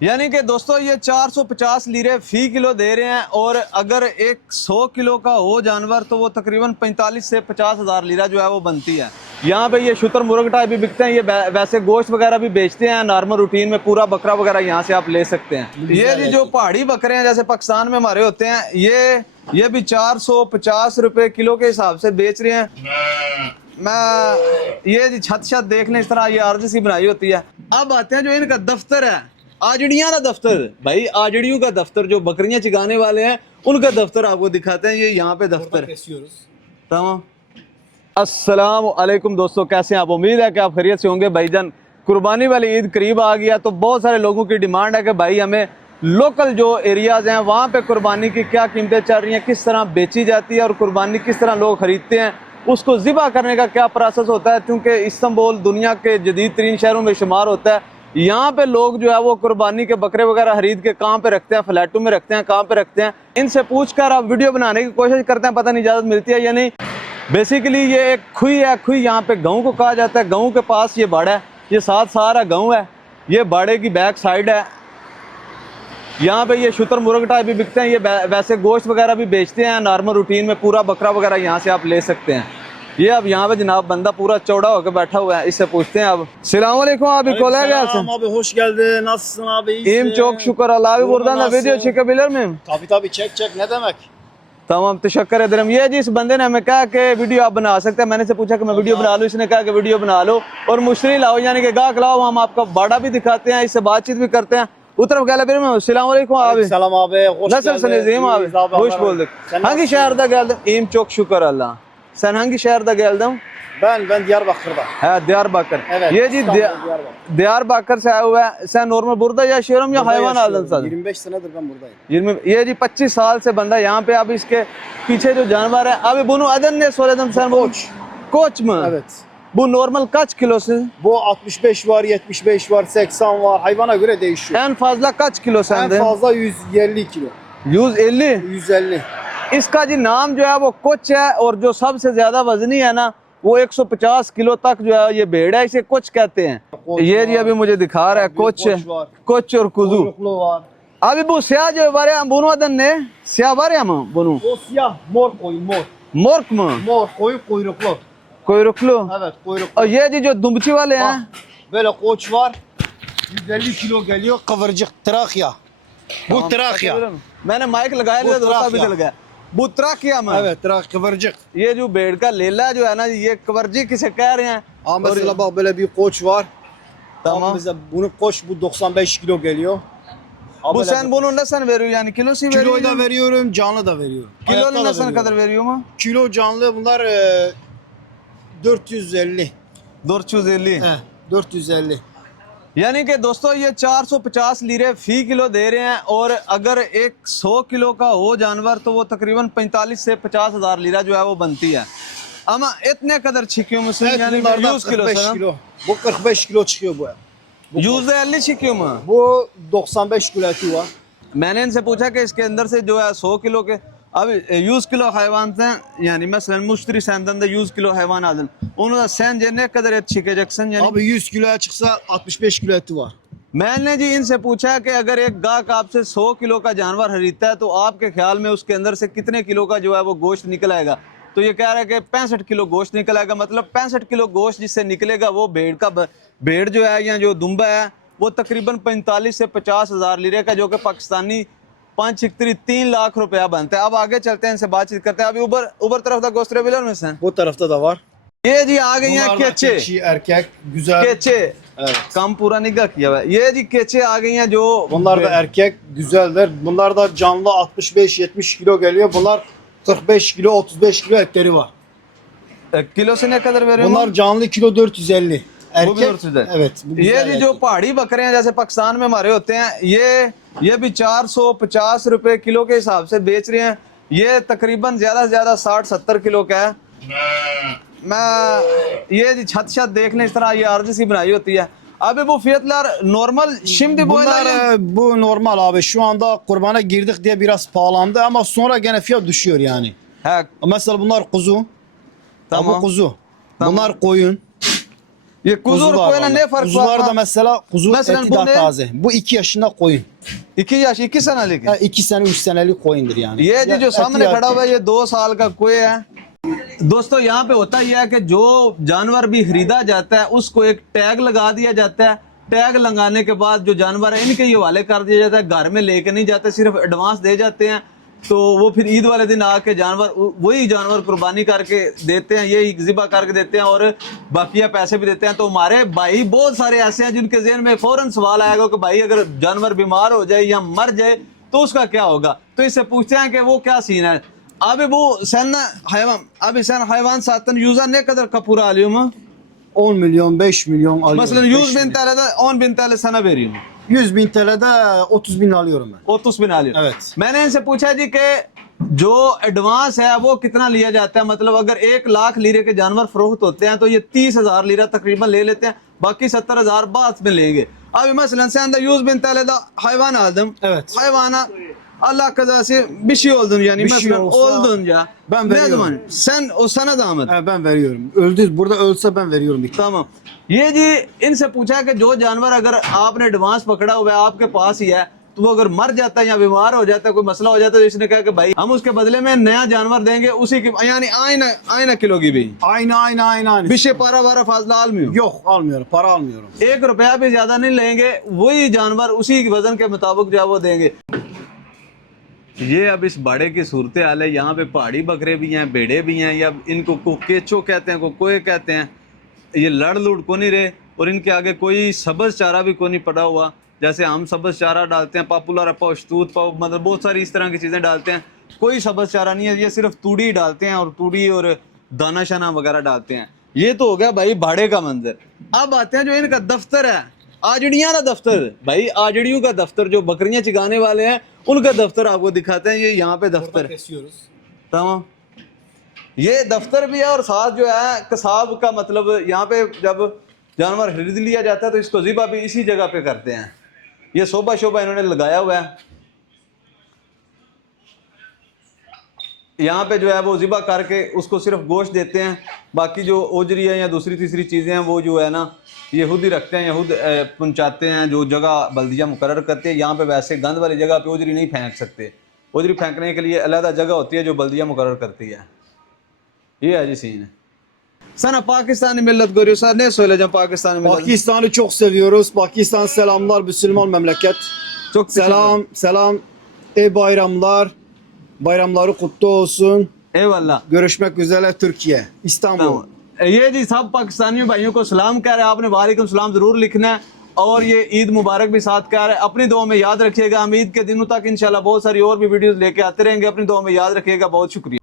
यानी कि दोस्तों ये 450 लीरे फी किलो दे रहे हैं और अगर एक 100 किलो का हो जानवर तो वो तकरीबन 45 से 50 हज़ार लीरा जो है वो बनती है। यहाँ पे ये शुतुरमुर्ग टाइप भी बिकते हैं। ये वैसे गोश्त वगैरह भी बेचते हैं नॉर्मल रूटीन में, पूरा बकरा वगैरह यहाँ से आप ले सकते हैं। ये जी जो पहाड़ी बकरे हैं जैसे पाकिस्तान में हमारे होते हैं, ये भी 450 रुपए किलो के हिसाब से बेच रहे हैं। मैं ये जी छत देख लें, इस तरह ये आरजीसी बनाई होती है। अब आते हैं जो इनका दफ्तर है, आजड़ियां का दफ्तर। भाई आजड़ियों का दफ्तर, जो बकरियां चिगाने वाले हैं उनका दफ्तर आपको दिखाते हैं। ये यहाँ पे दफ्तर है। तमाम। अस्सलाम वालेकुम दोस्तों, कैसे हैं आप? उम्मीद है कि आप खैरियत से होंगे। भाईजान कुर्बानी वाली ईद करीब आ गया तो बहुत सारे लोगों की डिमांड है कि भाई हमें लोकल जो एरियाज हैं वहाँ पे कुर्बानी की क्या कीमतें चल रही हैं, किस तरह बेची जाती है और कुर्बानी किस तरह लोग खरीदते हैं, उसको ज़िबा करने का क्या प्रोसेस होता है। क्योंकि इस्तांबुल दुनिया के जदीद तरीन शहरों में शुमार होता है। यहाँ पे लोग जो है वो कुर्बानी के बकरे वगैरह खरीद के कहाँ पे रखते हैं, फ्लैटों में रखते हैं, कहाँ पे रखते हैं। इनसे पूछकर आप वीडियो बनाने की कोशिश करते हैं, पता नहीं इजाज़त मिलती है या नहीं। बेसिकली ये एक खुई है, खुई यहाँ पे गाँव को कहा जाता है। गाँव के पास ये बाड़ा है, ये साथ सारा गाँव है। ये बाड़े की बैक साइड है। यहाँ पे ये शुतुरमुर्ग टाइप भी बिकते हैं। ये वैसे गोश्त वगैरह भी बेचते हैं नॉर्मल रूटीन में, पूरा बकरा वगैरह यहाँ से आप ले सकते हैं। ये अब यहाँ पे जनाब बंदा पूरा चौड़ा होकर बैठा हुआ है, इससे पूछते हैं। अब अस्सलाम वालेकुम abi, kolay gelsin. Abi hoş geldin. Nasılsın abi? İyiyim, çok şükür Allah abi. Buradan da video çekebilir miyim? Tabii çek ne demek? तमाम तशक्कर ederim। ये जी इस बंदे ने हमें कहा कि वीडियो आप बना सकते हैं। मैंने से पूछा कि मैं वीडियो बना लूँ, इसने कहा कि वीडियो बना लो और मुश्तरी लाओ, यानी कि गाहक लाओ। हम आपका बाड़ा भी दिखाते हैं, इससे बातचीत भी करते हैं। Utraf gelebilir miyim? Selamünaleyküm abi. Selam abi. Hoş Nasılsınız? İyiyim abi. Hoş bulduk. Hangi şehirde geldim? İyiyim, çok şükür Allah. Sen hangi şehirde geldin? Ben Diyarbakır'da. Ha, Diyarbakır. Evet. Ye ji Diyarbakır से आया हुआ है। sen normal burada yaşıyorum ya hayvan aldın sadece? 25 senedir ben buradayım. 20 ये जी 25 साल से बंदा यहाँ पे। अब इसके पीछे जो जानवर है abi bunu adın ne söyledim sen? Koç. Koç mu? Evet. Bu normal kaç kilosu? Bu 65 var, 75 var, 80 var. Hayvana göre değişiyor. En fazla kaç kilo sende? En fazla 150 kilo. 150? 150. इसका जी नाम जो है वो कोच है और जो सबसे ज्यादा वजनी है ना वो 150 किलो तक जो है ये भेड़ है, इसे कोच कहते हैं। ये जी अभी मुझे दिखा रहा है कोच, कोच और Kuju. Kuyruklu var. Abi bu siyah जो var ya, bunun adı ne? Siyah var ya mı bunun? O siyah mor koyun mor. Mork mu? Mor koyun kuyruklu. Kuyruklu. Evet kuyruklu. और ये जी जो दुम्बची वाले हैं, Böyle koç var. 150 kilo geliyor kıvırcık Trakya. Bu Trakya. मैंने माइक लगाया वो था दोस्त अभी Trakya. चल गया। Bu Trakya mı? Evet Trakya kıvırcık. ये जो भेड़ का लेला जो है ना, ये कवर्जी किसे कह रहे हैं? Ama mesela bak böyle bir koç var. Tamam. Ama mesela bunu koç bu 95 kilo geliyor. Ama Bu böyle sen bunu ne sen veriyor yani kilosu veriyor? kiloyu da veriyorum, canlı da veriyorum. Ayakta Kilolu da ne sen veriyorum. kadar veriyor mu? Kilo canlı bunlar 450. 450। 450. यानी कि दोस्तों ये 450 लीरे फी किलो दे रहे हैं और अगर एक 100 किलो का हो जानवर तो वो तकरीबन 45 से 50 हज़ार लीरा जो है वो बनती है। Ama et ne kadar çıkıyor musun? Evet, Yani bunlar da 100 kilo 45 sana. kilo. Bu 45 kilo çıkıyor bu. %50 çıkıyor mu? Bu 95 kilo eti var. मैंने इनसे पूछा कि इसके अंदर से जो है 100 किलो के अब 100 kilo hayvan sen yani mesela müşteri senden de 100 kilo hayvan aldın. Onu da sence ne kadar et çıkacaksın yani? Abi 100 kiloya çıksa 65 kilo eti var. मैंने जी इनसे पूछा कि अगर एक गाहक आपसे 100 किलो का जानवर खरीदता है तो आपके ख्याल में उसके अंदर से कितने किलो का जो है वो गोश्त निकल आएगा? तो ये कह रहा है कि 65 किलो गोश्त निकल आएगा। मतलब 65 किलो गोश्त जिससे निकलेगा वो भेड़ जो है या जो दुम्बा है वो तकरीबन 45 से 50 हज़ार लीरे का, जो कि पाकिस्तानी 3 लाख रुपया बनता है। अब आगे चलते हैं, इनसे बातचीत करते हैं। अभी ऊपर तरफ da gösterebilir misin? Bu tarafta da var. ये जी आ गई हैं Bunlar da keçe। keçi, erkek, güzel. keçe Evet. काम पूरा निगाह किया हुआ है। ये जी keçe आ गई हैं जो Bunlar da erkek, güzeller. Bunlar da canlı 65-70 kilo geliyor. Bunlar 45 kilo, 35 kilo etleri var. किलो से ne kadar veriyor? Bunlar canlı kilo 450. Bu bir Erkek. 450। Evet. Bu ये güzel जी erkek. जो पहाड़ी बकरे हैं जैसे पाकिस्तान में हमारे होते हैं, ये भी 450 रुपए किलो के हिसाब से बेच रहे हैं। ये तकरीबन ज्यादा से ज्यादा 60-70 किलो का है। मैं ये जी छत देख लें, इस तरह ये आरजीसी बनाई होती है। Abi bu fiyatlar normal şimdi bu Bunlar bu normal abi. Şu anda kurbana girdik diye biraz pahalandı ama sonra gene fiyat düşüyor yani. He, Mesela bunlar kuzu. Tamam. Bu kuzu. Tamam. Bunlar koyun. Ye kuzu Kuzu var koyuna vallahi. ne fark Kuzular da var? mesela kuzu Mesela eti bu daha ne? taze. Bu 2 yaşında koyun. 2 yaş 2 senelik है 2 sene 3 senelik koyundur yani. ये जी Ya जो eti सामने ya- खड़ा हुआ है ये 2 साल का कोई है। दोस्तों यहाँ पे होता यह है कि जो जानवर भी खरीदा जाता है उसको एक टैग लगा दिया जाता है। टैग लगाने के बाद जो जानवर है इनके हवाले कर दिया जाता है, घर में लेके नहीं जाते, सिर्फ एडवांस दे जाते हैं। तो वो फिर ईद वाले दिन आके जानवर वही जानवर कुर्बानी करके देते हैं, यही ज़िबा करके देते हैं और बाकिया पैसे भी देते हैं। तो हमारे भाई बहुत सारे ऐसे हैं जिनके ज़हन में फौरन सवाल आएगा कि भाई अगर जानवर बीमार हो जाए या मर जाए तो उसका क्या होगा। तो इससे पूछते हैं कि वो क्या सीन है। Abi bu sen hayvan, abi sen hayvan sattın, yüze ne kadar kapura alıyor mu? 10 milyon 5 milyon alıyorum. Mesela 5 100 bin milyon. TL'de 10 bin TL sana veriyorum. 100 bin TL'de 30 bin alıyorum ben. 30 bin alıyor. Evet. मैंने इनसे पूछा जी कि जो एडवांस है वो कितना लिया जाता है, मतलब अगर 1 लाख लीरे के जानवर फरोख्त होते हैं तो ये 30,000 लीरा तकरीबन ले लेते हैं, बाकी 70,000 बाद में लेंगे। Abi mesela sen de 100 bin TL'de hayvan aldın. Evet. Hayvana Allah kazası bir şey oldun yani. Bir şey mesela olsa oldun ya. ben Ne veriyorum. zaman? Sen o sana da mı? Evet, ben veriyorum. Öldü burada ölse ben veriyorum. तमाम ये जी इनसे पूछा कि जो जानवर अगर आपने एडवांस पकड़ा हुआ है आपके पास ही है तो वो अगर मर जाता है या बीमार हो जाता है, कोई मसला हो जाता है, तो इसने कहा कि भाई हम उसके बदले में नया जानवर देंगे उसी की यानी aynı kilo gibi Aynı. bir şey para vara fazla almıyor, Yok almıyorum. Para almıyorum. 1 रुपया भी ज्यादा नहीं लेंगे, वही जानवर उसी वजन के मुताबिक जो है वो देंगे। ये अब इस बाड़े की सूरत हाल है। यहाँ पे पहाड़ी बकरे भी हैं, भेड़े भी हैं, या इनको को केचो कहते हैं, को कोए कहते हैं। ये लड़ लुड़ को नहीं रहे और इनके आगे कोई सब्ज चारा भी को नहीं पड़ा हुआ। जैसे हम सब्ज चारा डालते हैं, पॉपुलर पशतूत मतलब बहुत सारी इस तरह की चीज़ें डालते हैं, कोई सब्ज चारा नहीं है, ये सिर्फ तूड़ी डालते हैं और तूड़ी और दाना शाना वगैरह डालते हैं। ये तो हो गया भाई भाड़े का मंजर। अब आते हैं जो इनका दफ्तर है, आजड़ियाँ का दफ्तर। भाई आजड़ियों का दफ्तर, जो बकरियां चिगाने वाले हैं उनका दफ्तर आपको दिखाते हैं। ये यहाँ पे दफ्तर है। तमाम ये दफ्तर भी है और साथ जो है कसाब का, मतलब यहाँ पे जब जानवर खरीद लिया जाता है तो इसको ज़िबा भी इसी जगह पे करते हैं। ये शोभा इन्होंने लगाया हुआ है। यहाँ पे जो है वो ज़िबा करके उसको सिर्फ गोश्त देते हैं, बाकी जो ओजरी है या दूसरी तीसरी चीज़ें हैं वो जो है ना ये खुद ही रखते हैं, ये खुद पहुँचाते हैं। जो जगह बल्दिया मुकर्रर करते हैं, यहाँ पे वैसे गंद वाली जगह पे ओजरी नहीं फेंक सकते। ओजरी फेंकने के लिए अलग जगह होती है जो बल्दिया मुकर्रर करती है। ये है जी सीन है। Sana Pakistani millet görüyorsa ne söyleyeceğim Pakistani millet? Pakistan'ı çok seviyoruz. Pakistan selamlar Müslüman memleket. Çok Selam. Bayramlar. Bayramları kutlu olsun. Eyvallah. Görüşmek üzere Türkiye. İstanbul. तमाम। ये जी सब पाकिस्तानी भाइयों को सलाम कह रहे हैं, आपने वालेकुम सलाम जरूर लिखना है और ये ईद मुबारक भी साथ कह रहे हैं। अपनी दुआ में याद रखिएगा। हम ईद के दिनों तक इंशाल्लाह बहुत सारी और भी वीडियोस लेके आते रहेंगे। अपनी दुआ में याद रखिएगा। बहुत शुक्रिया।